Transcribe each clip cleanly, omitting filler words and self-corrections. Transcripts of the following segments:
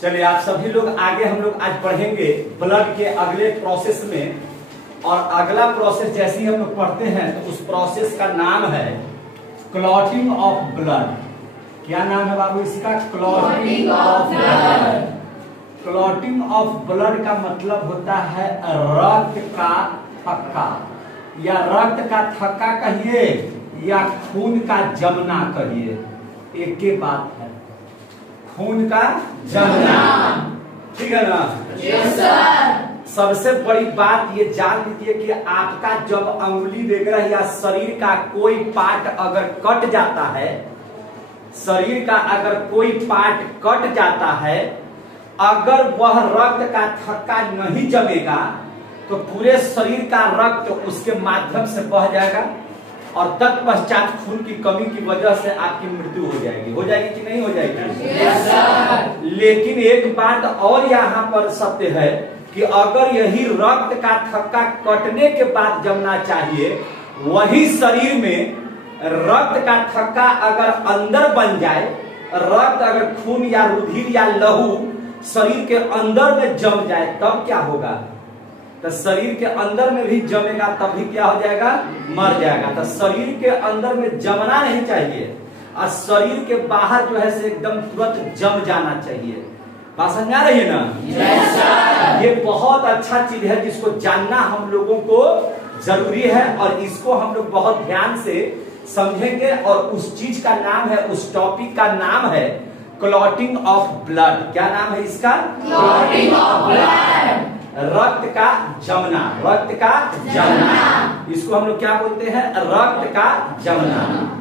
चलिए आप सभी लोग आगे हम लोग आज पढ़ेंगे ब्लड के अगले प्रोसेस में। और अगला प्रोसेस जैसे ही हम लोग पढ़ते हैं तो उस प्रोसेस का नाम है क्लॉटिंग ऑफ ब्लड। क्या नाम है बाबू इसका? Clotting of blood. Clotting of blood का मतलब होता है रक्त का थक्का, या रक्त का थक्का कहिए या खून का जमना कहिए, एक ही बात है, खून का जमना। ठीक है ना? Yes sir. सबसे बड़ी बात ये जान लीजिए कि आपका जब अंगुली वगैरह या शरीर का कोई पार्ट अगर कट जाता है, शरीर का अगर कोई पार्ट कट जाता है, अगर वह रक्त का थक्का नहीं जमेगा तो पूरे शरीर का रक्त उसके माध्यम से बह जाएगा और तत्पश्चात खून की कमी की वजह से आपकी मृत्यु हो जाएगी। हो जाएगी कि नहीं हो जाएगी? Yes sir. लेकिन एक बात और यहाँ पर सत्य है कि अगर यही रक्त का थक्का कटने के बाद जमना चाहिए, वही शरीर में रक्त का थक्का अगर अंदर बन जाए, रक्त अगर खून या रुधिर या लहू शरीर के अंदर में जम जाए, तब क्या होगा? तो शरीर के अंदर में भी जमेगा, तब भी क्या हो जाएगा? मर जाएगा। तो शरीर के अंदर में जमना नहीं चाहिए और शरीर के बाहर जो है से एकदम तुरंत जम जाना चाहिए। बात समझ आ रही है ना? Yes sir. ये बहुत अच्छा चीज है जिसको जानना हम लोगों को जरूरी है और इसको हम लोग बहुत ध्यान से समझेंगे। और उस चीज का नाम है, उस टॉपिक का नाम है क्लॉटिंग ऑफ ब्लड। क्या नाम है इसका? Clotting of blood. रक्त का जमना, रक्त का जमना। इसको हम लोग क्या बोलते हैं? रक्त का जमना।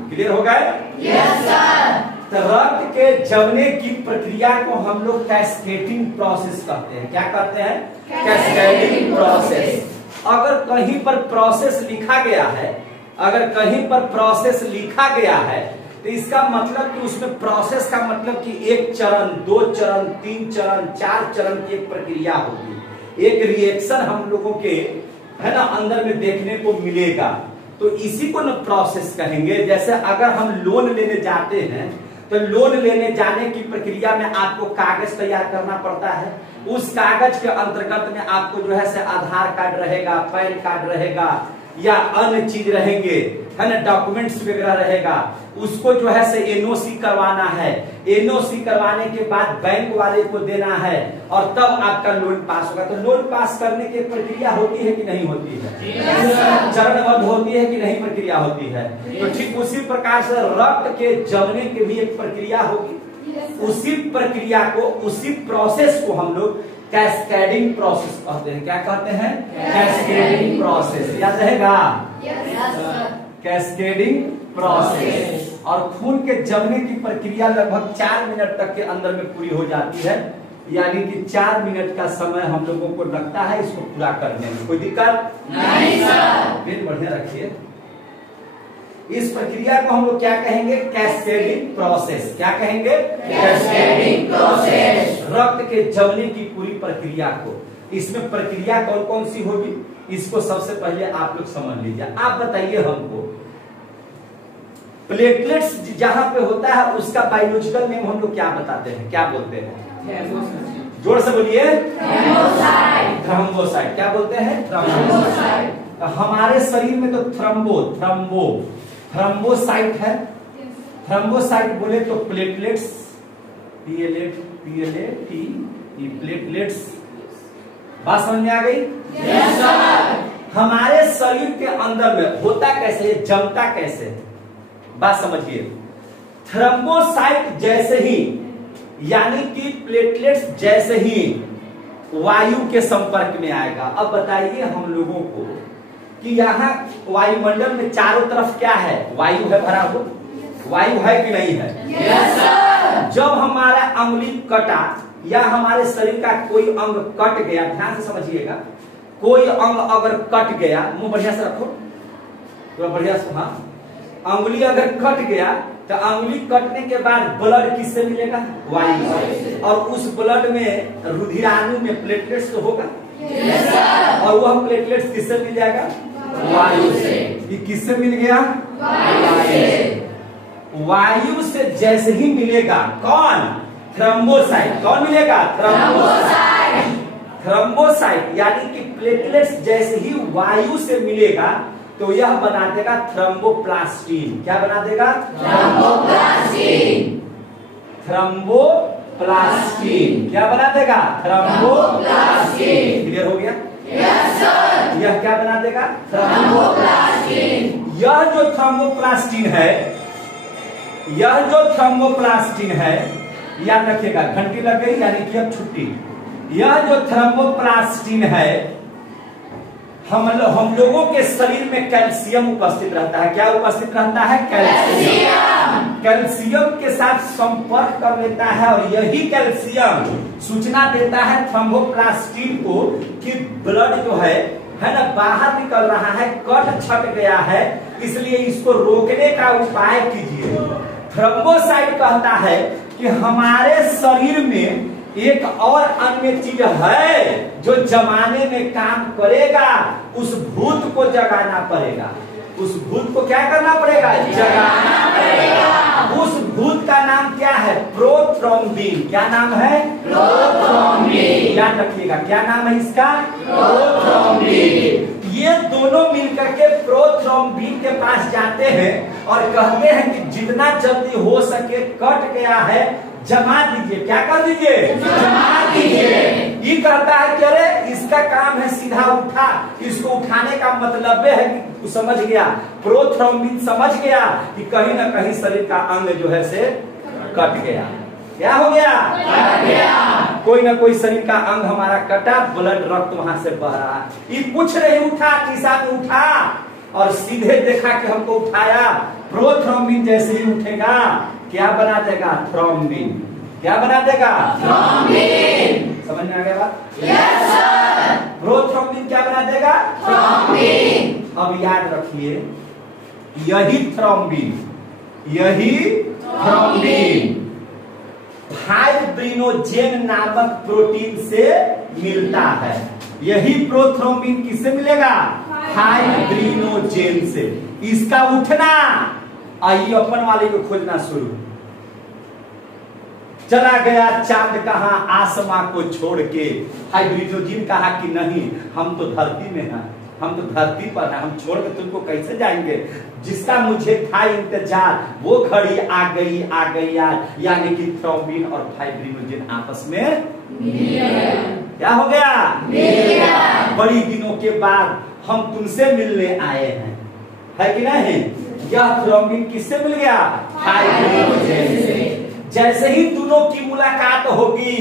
क्लियर हो गए? Yes sir. तो रक्त के जमने की प्रक्रिया को हम लोग कैस्केडिंग प्रोसेस कहते हैं। क्या कहते हैं? Cascading process. अगर कहीं पर प्रोसेस लिखा गया है, अगर कहीं पर प्रोसेस लिखा गया है तो इसका मतलब कि उसमें प्रोसेस का मतलब कि एक चरण, दो चरण, तीन चरण, चार चरण की एक प्रक्रिया होगी, एक रिएक्शन हम लोगों के है ना अंदर में देखने को मिलेगा। तो इसी को न प्रोसेस कहेंगे। जैसे अगर हम लोन लेने जाते हैं तो लोन लेने जाने की प्रक्रिया में आपको कागज तैयार करना पड़ता है। उस कागज के अंतर्गत में आपको जो है से आधार कार्ड रहेगा, पैन कार्ड रहेगा या अन्य चीज रहेंगे, है ना, डॉक्यूमेंट्स वगैरह रहेगा। उसको जो है से एनओसी करवाना है। एनओसी करवाने के बाद बैंक वाले को देना है और तब आपका लोन पास होगा। तो लोन पास करने की प्रक्रिया होती है कि नहीं होती है? चरणबद्ध होती है कि नहीं प्रक्रिया होती है? तो ठीक उसी प्रकार से रक्त के जमने की भी एक प्रक्रिया होगी। उसी प्रक्रिया को, उसी प्रोसेस को हम लोग कैस्केडिंग प्रोसेस कहते हैं। क्या कहते हैं? Cascading process. याद रहेगा? Cascading process. और खून के जमने की प्रक्रिया लगभग 4 मिनट तक के अंदर में पूरी हो जाती है। यानी कि 4 मिनट का समय हम लोगों को लगता है इसको पूरा करने में। कोई दिक्कत नहीं सर। फिर बढ़िया रखिए। इस प्रक्रिया को हम लोग क्या कहेंगे? Cascading process. क्या कहेंगे? Cascading process. रक्त के जमने की पूरी प्रक्रिया को। इसमें प्रक्रिया कौन कौन सी होगी इसको सबसे पहले आप लोग समझ लीजिए। आप बताइए हमको, प्लेटलेट्स जहां पे होता है उसका बायोलॉजिकल नेम हम लोग क्या बताते हैं? क्या बोलते हैं? जोर से बोलिए। थ्रोम्बोसाइट। क्या बोलते हैं? थ्रोम्बोसाइट। हमारे शरीर में तो थ्रोम्बोसाइट है। थ्रोम्बोसाइट बोले तो प्लेटलेट्स, प्लेटलेट्स। बात समझ में आ गई? Yes sir. हमारे शरीर के अंदर में होता कैसे, जमता कैसे? बात समझिए। थ्रोम्बोसाइट जैसे ही, यानी कि प्लेटलेट्स जैसे ही वायु के संपर्क में आएगा। अब बताइए हम लोगों को कि यहाँ वायुमंडल में चारों तरफ क्या है? वायु है भरा हुआ। वायु है कि नहीं है? Yes sir. जब हमारा अंगुली कटा या हमारे शरीर का कोई अंग कट गया, ध्यान से समझिएगा, कोई अंग अगर कट गया, मुंह बढ़िया से रखो, तो बढ़िया से, हाँ, अंगुली अगर कट गया तो अंगुली कटने के बाद ब्लड किससे मिलेगा? वायु से। और उस ब्लड में रुधिराणु में प्लेटलेट्स तो होगा। Yes sir. और वह प्लेटलेट्स किससे मिल जाएगा? वायु से। ये किससे मिल गया? वायु से। वायु से जैसे ही मिलेगा, कौन? थ्रोम्बोसाइट। कौन मिलेगा? थ्रोम्बोसाइट यानी कि प्लेटलेट्स जैसे ही वायु से मिलेगा तो यह बना देगा थ्रोम्बोप्लास्टिन। क्या बना देगा? थ्रोम्बोप्लास्टिन। क्या बना देगा? थ्रोम्बोप्लास्टिन। क्लियर हो गया? Yes sir. यह क्या बना देगा? थ्रोम्बोप्लास्टिन। यह जो थ्रोम्बोप्लास्टिन है, यह जो थ्रोम्बोप्लास्टिन है, याद रखिएगा, घंटी लग गई यानी कि अब छुट्टी। यह जो थ्रोम्बोप्लास्टिन है, हम लोगों के शरीर में कैल्शियम उपस्थित रहता है। क्या उपस्थित रहता है? कैल्शियम। कैल्शियम के साथ संपर्क कर लेता है और यही कैल्शियम सूचना देता है थ्रोम्बोप्लास्टिन को कि ब्लड जो है ना बाहर निकल रहा है, कट छट गया है, इसलिए इसको रोकने का उपाय कीजिए। थ्रोम्बोसाइट कहता है कि हमारे शरीर में एक और अन्य चीज है जो जमाने में काम करेगा, उस भूत को जगाना पड़ेगा। उस भूत को क्या करना पड़ेगा? जगाना पड़ेगा। उस भूत का नाम क्या है? प्रोथ्रोम्बिन। क्या नाम है? प्रोथ्रोम्बिन। याद रखिएगा, क्या नाम है इसका? प्रोथ्रोम्बिन। ये दोनों मिलकर के प्रोथ्रोम्बिन के पास जाते हैं और कहते हैं कि जितना जल्दी हो सके कट गया है, जमा दीजिए। क्या कर दीजिए? जमा दीजिए। ये कहता है कि अरे इसका काम है सीधा उठा, इसको उठाने का मतलब है कि समझ गया, प्रोथ्रोम्बिन समझ गया कि कहीं ना कहीं शरीर का अंग जो है से कट गया। क्या हो गया? कट गया। कोई ना कोई शरीर का अंग हमारा कटा, ब्लड रक्त वहां से बह रहा है। ये कुछ नहीं उठा, किसा में उठा और सीधे देखा कि हमको उठाया। प्रोथ्रोम्बिन जैसे ही उठेगा क्या बना देगा? थ्रोम्बिन। क्या बना देगा? थ्रोम्बिन। समझ में आ गया बात? Yes sir. प्रोथ्रोम्बिन क्या बना देगा? थ्रोम्बिन। अब याद रखिए, यही थ्रोम्बिन, यही थ्रोम्बिन फाइब्रिनोजेन नामक प्रोटीन से मिलता है। यही प्रोथ्रोम्बिन किससे मिलेगा? फाइब्रिनोजेन से। इसका उठना, आइए अपन वाले को खोजना शुरू। चला गया चांद कहां आसमां को छोड़ के। हाइब्रिडोजिन कहा कि नहीं, हम तो धरती में हैं, हम तो धरती पर हैं, हम छोड़ के तुमको कैसे जाएंगे? जिसका मुझे था इंतजार वो घड़ी आ गई आज। यानी कि थ्रोम्बिन और फाइब्रिनोजेन आपस में क्या हो गया? बड़ी दिनों के बाद हम तुमसे मिलने आए हैं, है कि नहीं? यह थ्रोम्बिन किससे मिल गया? फाइब्रिनोजेन से। जैसे ही दोनों की मुलाकात होगी,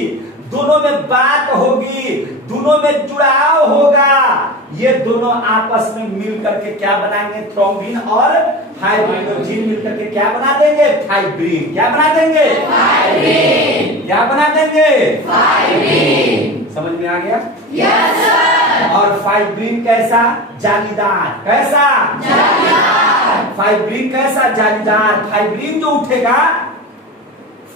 दोनों में बात होगी, दोनों में जुड़ाव होगा, ये दोनों आपस में मिल करके क्या बनाएंगे? थ्रोम्बिन और फाइब्रिनोजेन मिलकर के क्या बना देंगे? फाइब्रिन। क्या बना देंगे? फाइब्रिन। क्या बना देंगे? फाइब्रिन। समझ में आ गया? Yes sir. और फाइब्रिन कैसा? जालीदार। कैसा? जालीदार। फाइब्रिन कैसा? जालीदार। फाइब्रिन जो उठेगा,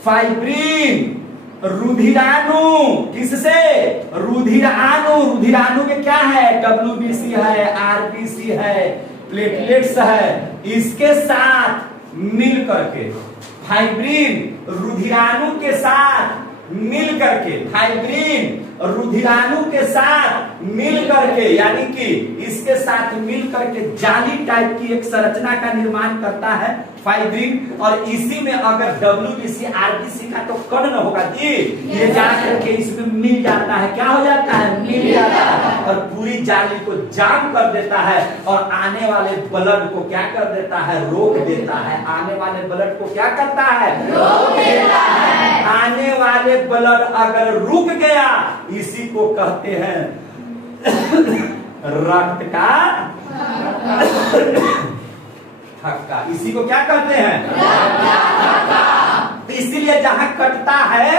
फाइब्रिन रुधिराणु, किससे? रुधिराणु। रुधिराणु में क्या है? WBC है, RBC है, प्लेटलेट्स है, इसके साथ मिल करके फाइब्रिन रुधिराणु के साथ मिल करके, फाइब्रिन रुधिराणु के साथ मिल करके, यानी कि इसके साथ मिल करके जाली टाइप की एक संरचना का निर्माण करता है फाइब्रिन। और इसी में अगर WBC RBC का तो कण न होगा जी, ये जाकर के इसमें मिल जाता है। क्या हो जाता है? मिल जाता है और पूरी जाली को जाम कर देता है और आने वाले ब्लड को क्या कर देता है? रोक देता है। आने वाले ब्लड को क्या करता है? रोक देता है। आने वाले ब्लड अगर रुक गया, इसी को कहते हैं रक्त का थक्का। इसी को क्या कहते हैं? तो इसीलिए जहां कटता है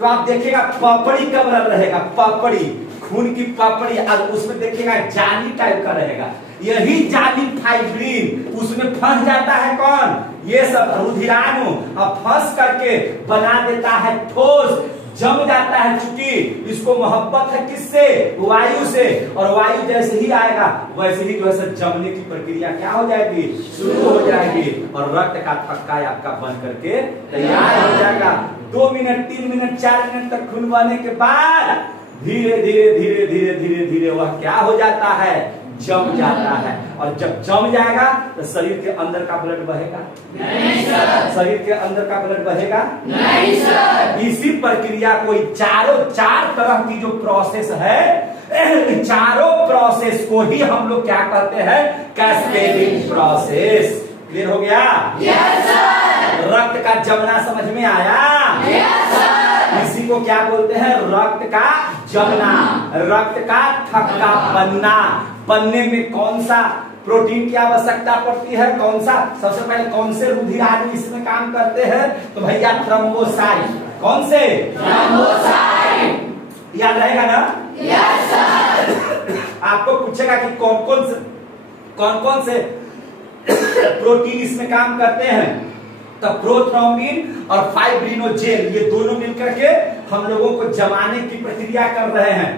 तो आप देखिएगा पपड़ी का बना रहेगा, पपड़ी, खून की पपड़ी, और उसमें देखिएगा जाली टाइप का रहेगा। यही जाली फाइब्रिन उसमें फंस जाता है। कौन? ये सब रुधिराणु। अब फंस करके बना देता है ठोस, जम जाता है। चूंकि इसको मोहब्बत है किससे? वायु से। और वायु जैसे ही आएगा वैसे ही जो है जमने की प्रक्रिया क्या हो जाएगी? शुरू हो जाएगी और रक्त का थक्का आपका बन करके तैयार हो जाएगा। 2 मिनट 3 मिनट 4 मिनट तक खुलवाने के बाद धीरे धीरे धीरे धीरे धीरे धीरे वह क्या हो जाता है, जम जाता है। और जब जम जाएगा तो शरीर के अंदर का ब्लड बहेगा? नहीं सर। शरीर के अंदर का ब्लड बहेगा? नहीं सर। इसी प्रक्रिया को चार तरह की जो प्रोसेस है, चारों प्रोसेस को ही हम लोग क्या कहते हैं, कैस्केडिंग प्रोसेस। क्लियर हो गया? Yes sir. रक्त का जमना समझ में आया? Yes sir. इसी को क्या बोलते हैं, रक्त का जमना, रक्त का थक्का बनना। बनने में कौन सा प्रोटीन की आवश्यकता पड़ती है, कौन सा, सबसे पहले कौन से रुधिर आदि इसमें काम करते हैं, तो भैया थ्रोम्बोसाइट। कौन से? थ्रोम्बोसाइट। याद रहेगा ना? Yes sir. आपको पूछेगा कि कौन कौन से प्रोटीन इसमें काम करते हैं, तो प्रोथ्रोम्बिन और फाइब्रिनोजेन, ये दोनों मिलकर के हम लोगों को जमाने की प्रक्रिया कर रहे हैं।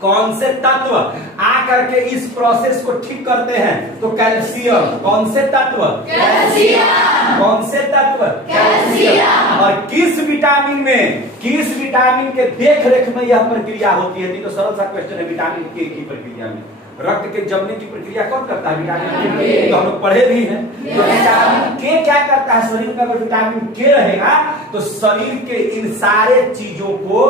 कौन से तत्व आकर के इस प्रोसेस को ठीक करते हैं, तो कैल्शियम। कौन से तत्व? कैल्शियम। कौन से तत्व? कैल्शियम। और किस विटामिन में, किस विटामिन के देख रेख में यह प्रक्रिया होती है? नहीं तो सरल सा क्वेश्चन है, विटामिन के की प्रक्रिया में रक्त के जमने की प्रक्रिया कौन करता है? विटामिन के। तो हम लोग पढ़े भी हैं। तो विटामिन के क्या करता है शरीर में? अगर विटामिन के रहेगा तो शरीर के इन सारे चीजों को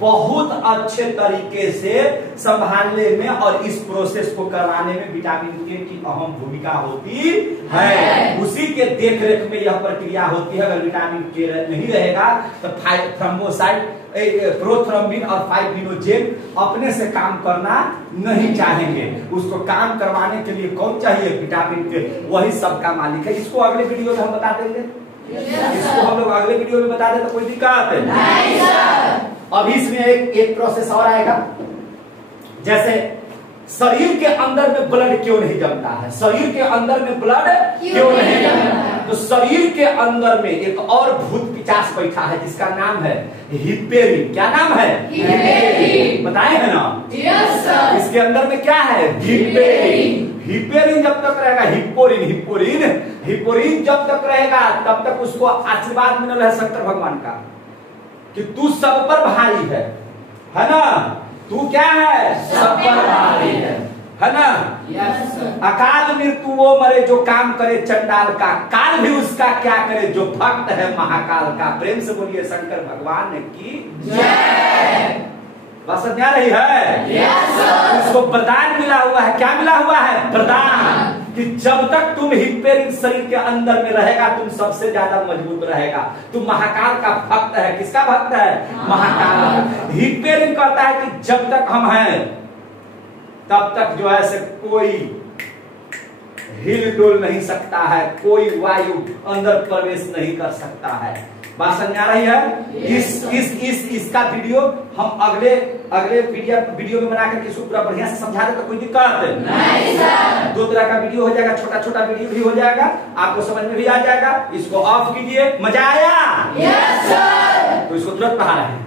बहुत अच्छे तरीके से संभालने में और इस प्रोसेस को करवाने में विटामिन के की अहम भूमिका होती है। उसी के देख रेख में यह प्रक्रिया होती है। अगर विटामिन के नहीं रहेगा तो थ्रोम्बोसाइट, प्रोथ्रोम्बिन और फाइब्रिनोजेन अपने से काम करना नहीं चाहेंगे। उसको काम करवाने के लिए कौन चाहिए? विटामिन के। वही सबका मालिक है। इसको अगले वीडियो में हम बता देंगे। इसको हम लोग अगले वीडियो में बता दें तो कोई दिक्कत नहीं सर। अब इसमें एक प्रोसेस और आएगा, जैसे शरीर के अंदर में ब्लड क्यों नहीं जमता है, शरीर के अंदर में ब्लड क्यों नहीं जमता है? तो शरीर के अंदर में एक और भूत पिशाच बैठा है जिसका नाम है हिपेरिन। क्या नाम है? हिपेरिन। बताए है ना? Yes sir. इसके अंदर में क्या है? हिपेरिन। हिपेरिन जब तक रहेगा, हिपोरिन जब तक रहेगा तब तक उसको आशीर्वाद मिल रहा है शंकर भगवान का कि तू सब पर भारी है ना? तू क्या है? सब पर भारी है ना? Yes sir. अकाल मृत्यु वो मरे जो काम करे चंडाल का, काल भी उसका क्या करे जो भक्त है महाकाल का। प्रेम से बोलिए शंकर भगवान की जय। बात समझ आ रही है? Yes sir. इसको वरदान मिला हुआ है। क्या मिला हुआ है? वरदान। कि जब तक तुम हिपेरिन शरीर के अंदर में रहेगा तुम सबसे ज्यादा मजबूत रहेगा। तुम महाकाल का भक्त है। किसका भक्त है? महाकाल का। हिपेरिन कहता है कि जब तक हम हैं तब तक जो है से कोई हिल डोल नहीं सकता है, कोई वायु अंदर प्रवेश नहीं कर सकता है। बात समझ आ रही है? इसका वीडियो हम अगले वीडियो में बना करके इसको पूरा बढ़िया से समझा दे तो कोई दिक्कत नहीं सर। 2 तरह का वीडियो हो जाएगा, छोटा छोटा वीडियो भी हो जाएगा, आपको समझ में भी आ जाएगा। इसको ऑफ कीजिए। मजा आया? Yes sir. तो इसको तुरंत पढ़ा रहे हैं।